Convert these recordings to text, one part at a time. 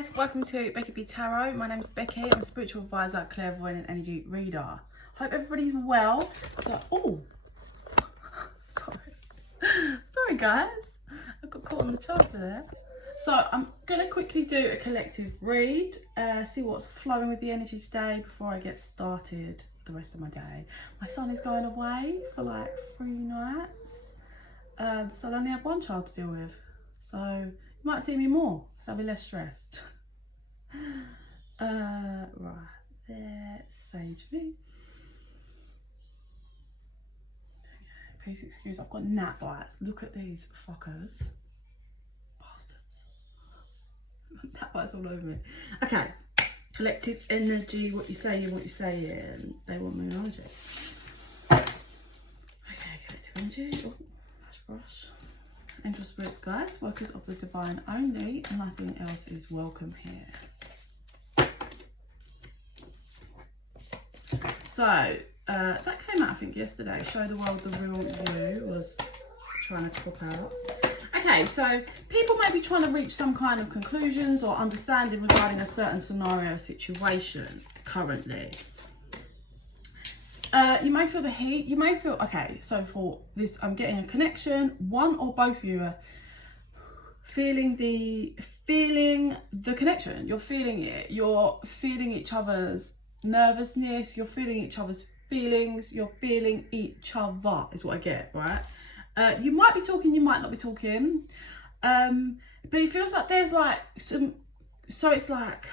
guys, welcome to Becky Tarot. My name is Becky. I'm a spiritual advisor, clairvoyant and energy reader. Hope everybody's well. Sorry guys, I got caught on the charger there. So I'm gonna quickly do a collective read, see what's flowing with the energy today before I get started the rest of my day. My son is going away for like 3 nights, so I only have one child to deal with. So you might see me more, so I'll be less stressed. Right there, sage me. Okay, please excuse, I've got gnat bites. Look at these fuckers. Bastards. Gnat bites all over me. Okay, collective energy, what you saying, what you saying. They want me energy. Okay, collective energy. Oh, brush. Angel spirits, guides, workers of the divine only, nothing else is welcome here. So that came out I think yesterday. Show the world the real you was trying to pop out. Okay, so people may be trying to reach some kind of conclusions or understanding regarding a certain scenario or situation currently. You may feel the heat, you may feel, okay, so for this, I'm getting a connection. One or both of you are feeling the connection. You're feeling it. You're feeling each other's nervousness. You're feeling each other's feelings. You're feeling each other is what I get, right? You might be talking, you might not be talking. But it feels like there's like some, so it's like,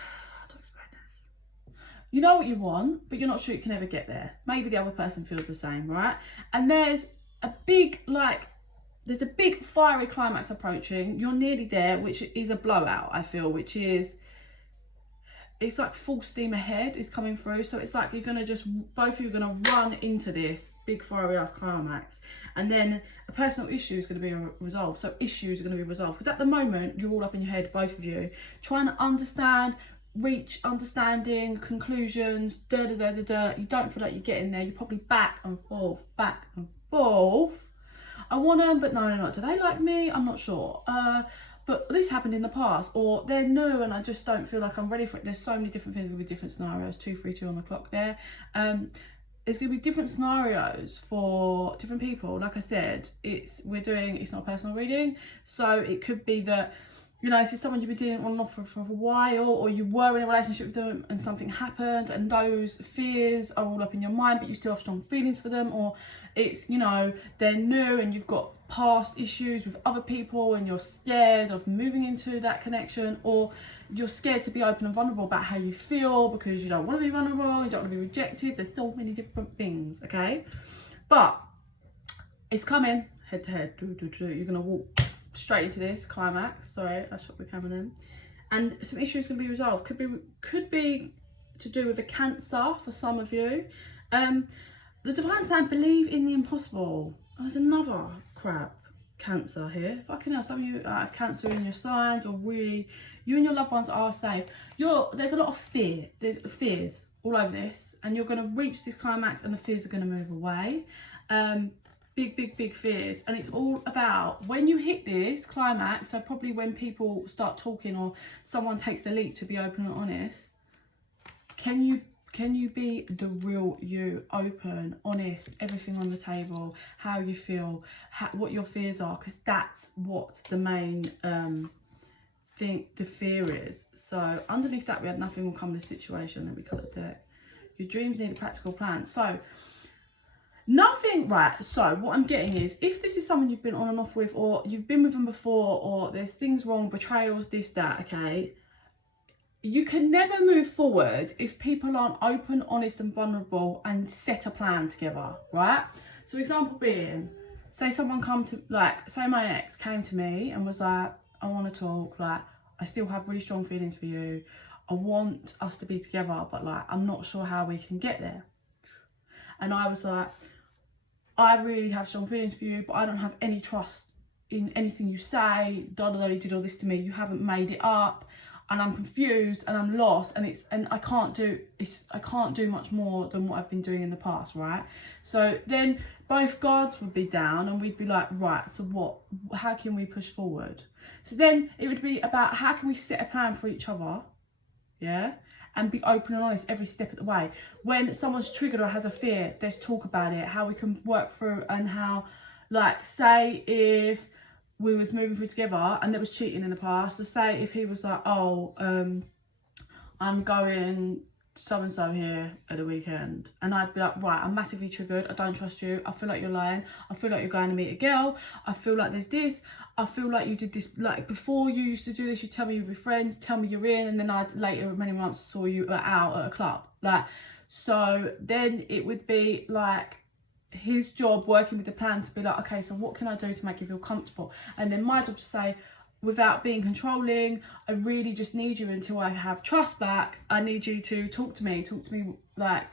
you know what you want, but you're not sure you can ever get there. Maybe the other person feels the same, right? And there's a big, there's a big fiery climax approaching. You're nearly there, which is a blowout, I feel, which is, it's like full steam ahead is coming through. So it's like you're going to just, both of you are going to run into this big fiery climax. And then a personal issue is going to be resolved. So issues are going to be resolved. Because at the moment, you're all up in your head, both of you, trying to understand, reach understanding, conclusions, you don't feel like you're getting there. You're probably back and forth. I want them, but no. Do they like me? I'm not sure. But this happened in the past, or they're new and I just don't feel like I'm ready for it. There's so many different things with different scenarios. 2, 3, 2 on the clock there. There's going to be different scenarios for different people. Like I said, it's not a personal reading, so it could be that, you know, this is someone you've been dealing on and off for a while, or you were in a relationship with them and something happened and those fears are all up in your mind, but you still have strong feelings for them, or it's, you know, they're new and you've got past issues with other people and you're scared of moving into that connection, or you're scared to be open and vulnerable about how you feel because you don't want to be vulnerable, you don't want to be rejected. There's so many different things, okay? But it's coming head to head. You're going to walk straight into this climax. Sorry, I shot the camera then. And some issues can be resolved. Could be to do with a cancer for some of you. The divine sign, believe in the impossible. There's another crap cancer here. Fucking hell, some of you have cancer in your signs, or really you and your loved ones are safe. There's a lot of fear. There's fears all over this, and you're going to reach this climax and the fears are going to move away. Big fears, and it's all about when you hit this climax. So probably when people start talking or someone takes the leap to be open and honest, can you be the real you, open, honest, everything on the table, how you feel, what your fears are, because that's what the main the fear is. So underneath that we had nothing will come to this situation. Then we cut the deck. Your dreams need a practical plan. So nothing, right? So what I'm getting is, if this is someone you've been on and off with, or you've been with them before, or there's things wrong, betrayals, this, that, okay, you can never move forward if people aren't open, honest and vulnerable and set a plan together, right? So example being, say someone say my ex came to me and was like, I want to talk, like, I still have really strong feelings for you, I want us to be together, but like, I'm not sure how we can get there. And I was like, I really have strong feelings for you, but I don't have any trust in anything you say. You did all this to me. You haven't made it up, and I'm confused and I'm lost, and I can't do much more than what I've been doing in the past, right? So then both guards would be down, and we'd be like, right, so what? How can we push forward? So then it would be about how can we set a plan for each other, yeah, and be open and honest every step of the way. When someone's triggered or has a fear, let's talk about it, how we can work through, and how, like, say if we was moving through together and there was cheating in the past, so say if he was like, oh, I'm going so-and-so here at the weekend, and I'd be like, right, I'm massively triggered, I don't trust you, I feel like you're lying, I feel like you're going to meet a girl, I feel like there's this, I feel like you did this, like before you used to do this, you tell me you'd be friends, tell me you're in, and then I later, many months, saw you out at a club. Like, so then it would be like his job working with the plan to be like, okay, so what can I do to make you feel comfortable? And then my job to say, without being controlling, I really just need you until I have trust back. I need you to talk to me like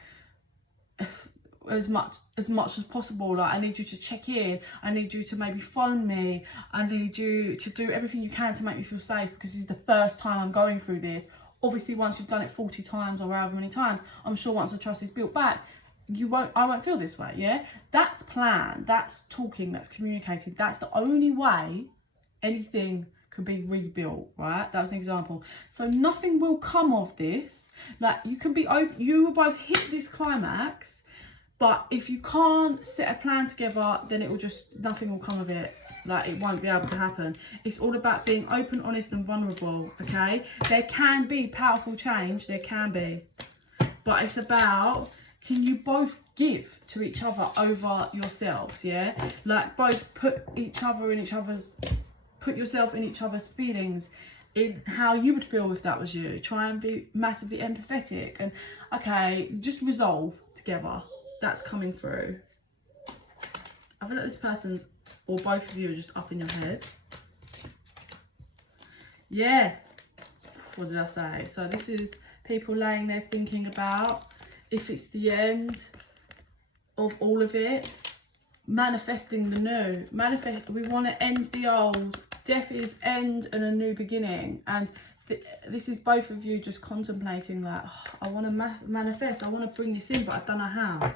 as much as possible. Like, I need you to check in, I need you to maybe phone me, I need you to do everything you can to make me feel safe, because this is the first time I'm going through this. Obviously, once you've done it 40 times or however many times, I'm sure once the trust is built back, I won't feel this way. Yeah, that's plan, that's talking, that's communicating. That's the only way anything can be rebuilt, right? That was an example. So nothing will come of this. Like, you can be open, you will both hit this climax, but if you can't set a plan together, then it will just, nothing will come of it. Like, it won't be able to happen. It's all about being open, honest and vulnerable, okay? There can be powerful change, there can be, but it's about, can you both give to each other over yourselves, yeah? Like, both put yourself in each other's feelings, in how you would feel if that was you. Try and be massively empathetic, and okay, just resolve together. That's coming through. I feel like this person's, or both of you, are just up in your head. Yeah, what did I say? So this is people laying there thinking about if it's the end of all of it, manifesting the new. We want to end the old. Death is end and a new beginning. And this is both of you just contemplating that, oh, I want to manifest, I want to bring this in, but I don't know how.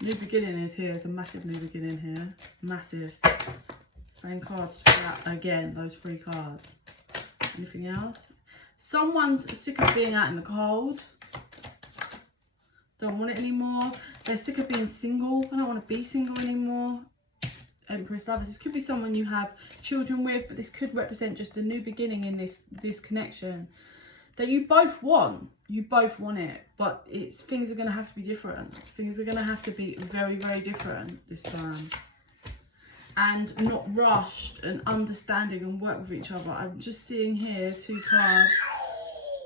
New beginning is here. There's a massive new beginning here. Massive. Same cards throughout, again, those 3 cards. Anything else? Someone's sick of being out in the cold. Don't want it anymore. They're sick of being single. I don't want to be single anymore. Empress lovers. This could be someone you have children with, but this could represent just a new beginning in this connection that you both want. You both want it, but things are going to have to be different. Things are going to have to be very, very different this time, and not rushed, and understanding and work with each other. I'm just seeing here 2 cards,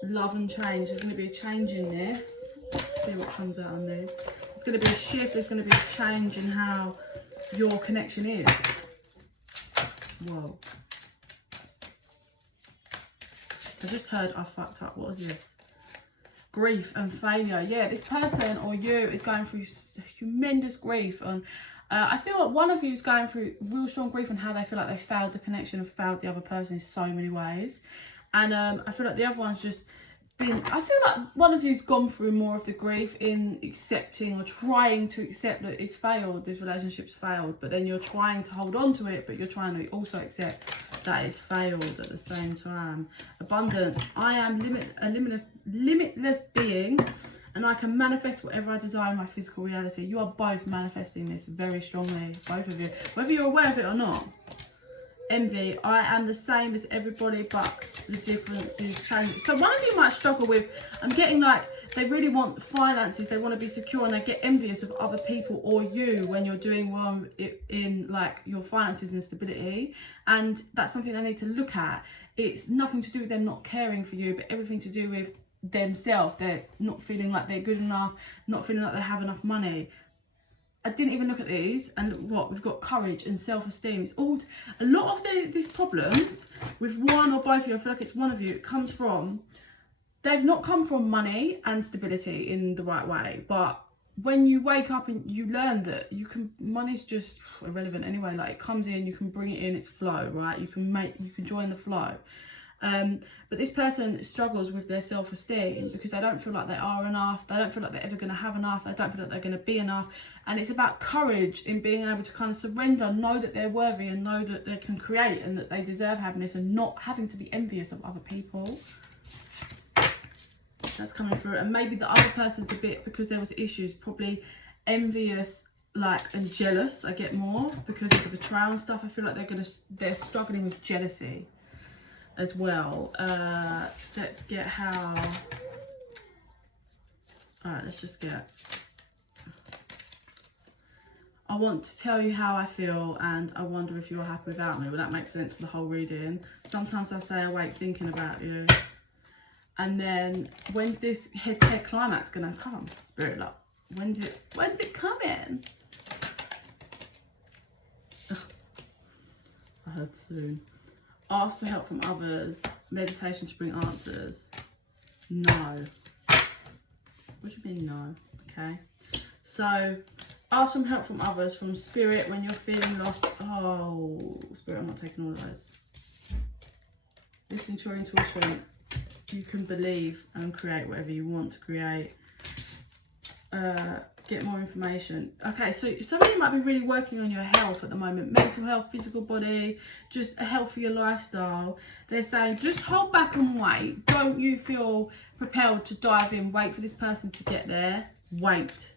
love and change. There's going to be a change in this. Let's see what comes out on there. There's going to be a shift. There's going to be a change in how your connection is. Whoa. I just heard I fucked up. What was this? Grief and failure. Yeah, this person or you is going through tremendous grief. And I feel like one of you is going through real strong grief on how they feel like they failed the connection and failed the other person in so many ways. And I feel like the other one's just been, I feel like one of you's gone through more of the grief in accepting or trying to accept that it's failed, this relationship's failed, but then you're trying to hold on to it, but you're trying to also accept that it's failed at the same time. Abundance. I am a limitless being, and I can manifest whatever I desire in my physical reality. You are both manifesting this very strongly, both of you, whether you're aware of it or not. Envy. I am the same as everybody, but the difference is changing. So one of you might struggle with, I'm getting like, they really want finances, they want to be secure, and they get envious of other people or you when you're doing well in like your finances and stability. And that's something they need to look at. It's nothing to do with them not caring for you, but everything to do with themselves. They're not feeling like they're good enough, not feeling like they have enough money. I didn't even look at these, and what we've got, courage and self-esteem. It's all, a lot of these problems with one or both of you, I feel like it's one of you, it comes from, they've not come from money and stability in the right way. But when you wake up and you learn that you can, money's just irrelevant anyway, like it comes in, you can bring it in, it's flow, right? You can join the flow. But this person struggles with their self-esteem because they don't feel like they are enough. They don't feel like they're ever going to have enough. They don't feel like they're going to be enough. And it's about courage in being able to kind of surrender, know that they're worthy and know that they can create and that they deserve happiness, and not having to be envious of other people. That's coming through. And maybe the other person's a bit, because there was issues, probably envious, like, and jealous. I get more because of the betrayal and stuff. I feel like they're struggling with jealousy as well. Let's get how. All right, let's just get. I want to tell you how I feel, and I wonder if you're happy without me. Well, that makes sense for the whole reading. Sometimes I stay awake thinking about you. And then, when's this head-to-head climax gonna come? Spirit love. When's it coming? Ugh. I heard soon. Ask for help from others. Meditation to bring answers. No. What do you mean no? Okay. So, ask for help from others, from spirit when you're feeling lost. Oh, spirit, I'm not taking all of those. Listen to your intuition. You can believe and create whatever you want to create. Get more information. Okay, so some of you might be really working on your health at the moment. Mental health, physical body, just a healthier lifestyle. They're saying just hold back and wait. Don't you feel propelled to dive in. Wait for this person to get there. Wait.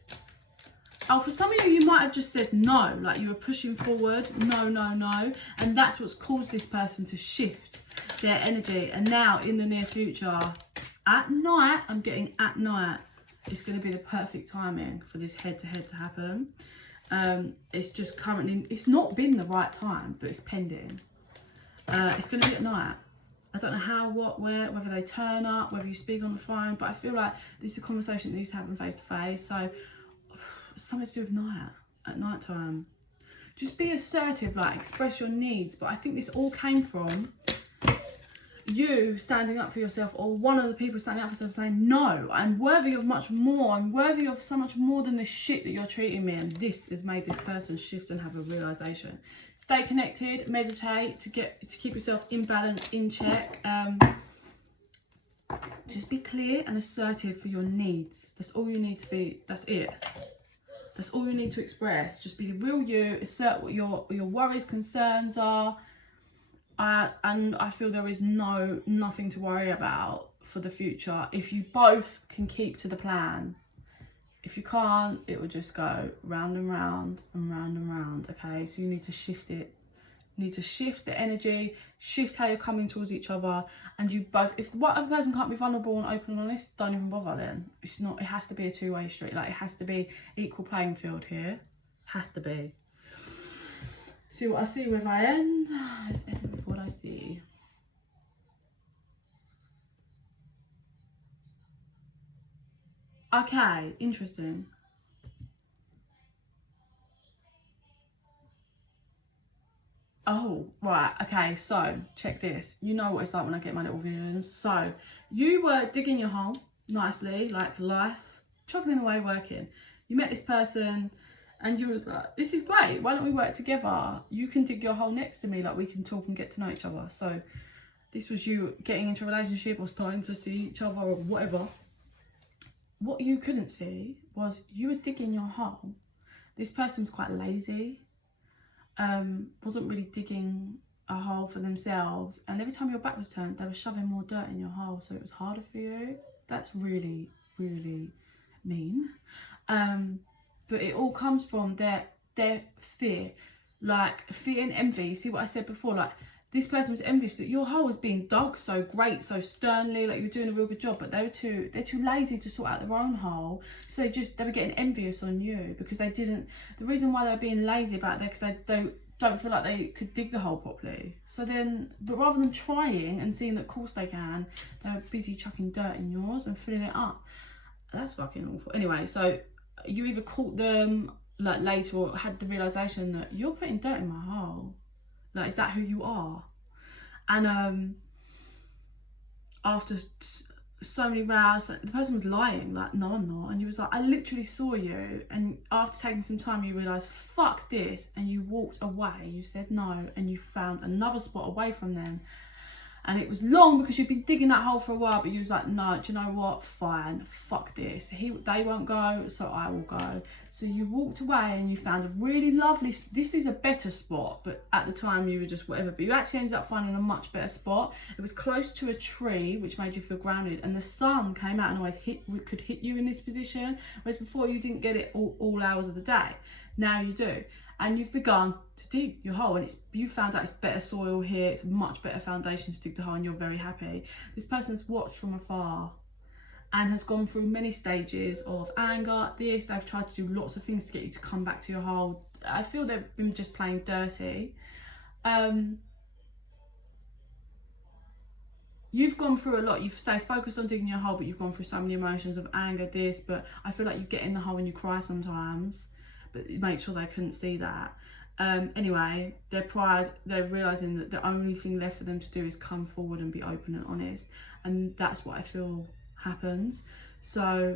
Oh, for some of you, you might have just said no. Like you were pushing forward. No, no, no. And that's what's caused this person to shift their energy. And now in the near future, at night, I'm getting at night, it's going to be the perfect timing for this head-to-head to happen. It's just currently, it's not been the right time, but it's pending. It's going to be at night. I don't know how, what, where, whether they turn up, whether you speak on the phone, but I feel like this is a conversation that needs to happen face-to-face. So, something to do with night, at night time. Just be assertive, like express your needs. But I think this all came from you standing up for yourself, or one of the people standing up for themselves saying, no, I'm worthy of much more. I'm worthy of so much more than the shit that you're treating me. And this has made this person shift and have a realization. Stay connected, meditate to keep yourself in balance, in check. Just be clear and assertive for your needs. That's all you need to be. That's it. That's all you need to express. Just be the real you. Assert what your worries, concerns are. And I feel there is nothing to worry about for the future if you both can keep to the plan. If you can't, it will just go round and round and round and round. Okay, so you need to shift it. You need to shift the energy, shift how you're coming towards each other, and you both. If one other person can't be vulnerable and open and honest, don't even bother. Then it's not. It has to be a two-way street. Like it has to be equal playing field here. Has to be. See what I see with I end. Let's end with what I see. Okay, interesting. Oh, right, okay, so check this. You know what it's like when I get my little visions. So you were digging your hole nicely, like life, chugging away, working. You met this person and you was like, this is great, why don't we work together? You can dig your hole next to me, like we can talk and get to know each other. So this was you getting into a relationship or starting to see each other or whatever. What you couldn't see was you were digging your hole. This person was quite lazy, wasn't really digging a hole for themselves. And every time your back was turned, they were shoving more dirt in your hole. So it was harder for you. That's really, really mean. But it all comes from their fear, like fear and envy. You see what I said before? Like this person was envious that your hole was being dug so great, so sternly, like you're doing a real good job. But they're too lazy to sort out their own hole, so they were getting envious on you because they didn't. The reason why they were being lazy about that because they don't feel like they could dig the hole properly. So then, but rather than trying and seeing that, of course they can, they were busy chucking dirt in yours and filling it up. That's fucking awful. Anyway, so you either caught them like later or had the realization that you're putting dirt in my hole. Like, is that who you are? And after so many rows, the person was lying, like, no, I'm not. And you was like, I literally saw you. And after taking some time, you realised, fuck this. And you walked away. You said no. And you found another spot away from them. And it was long because you'd been digging that hole for a while, but you was like, no, do you know what? Fine, fuck this. They won't go, so I will go. So you walked away and you found a really lovely, this is a better spot, but at the time you were just whatever. But you actually ended up finding a much better spot. It was close to a tree, which made you feel grounded. And the sun came out and always could hit you in this position. Whereas before you didn't get it all hours of the day. Now you do. And you've begun to dig your hole, and you found out it's better soil here, it's a much better foundation to dig the hole, and you're very happy. This person has watched from afar and has gone through many stages of anger. They've tried to do lots of things to get you to come back to your hole. I feel they've been just playing dirty. You've gone through a lot. You've stayed focused on digging your hole, but you've gone through so many emotions of anger, but I feel like you get in the hole and you cry sometimes. But make sure they couldn't see that. Anyway, their pride, they're realising that the only thing left for them to do is come forward and be open and honest. And that's what I feel happens. So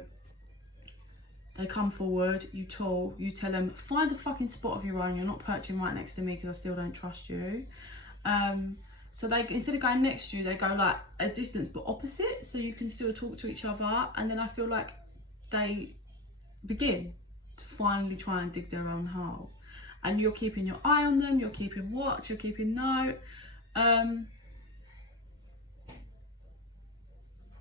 they come forward, you tell them, find a fucking spot of your own. You're not perching right next to me because I still don't trust you. So they, instead of going next to you, they go like a distance but opposite, so you can still talk to each other. And then I feel like they begin to finally try and dig their own hole, and you're keeping your eye on them, you're keeping watch, you're keeping note, and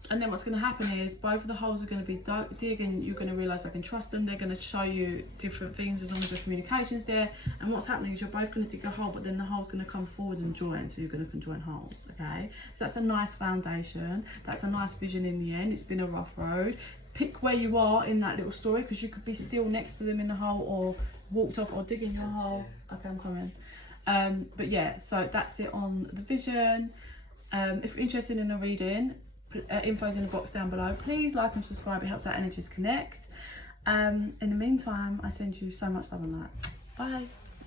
then what's going to happen is both of the holes are going to be digging. You're going to realise I can trust them. They're going to show you different things as long as the communication's there. And what's happening is you're both going to dig a hole, but then the hole's going to come forward and join, so you're going to conjoin holes. Okay, so that's a nice foundation, that's a nice vision. In the end, it's been a rough road. Pick where you are in that little story, because you could be still next to them in the hole, or walked off, or digging your hole. Okay, I'm coming. But yeah, so that's it on the vision. If you're interested in a reading, info's in the box down below. Please like and subscribe, it helps our energies connect. In the meantime, I send you so much love and light. Bye.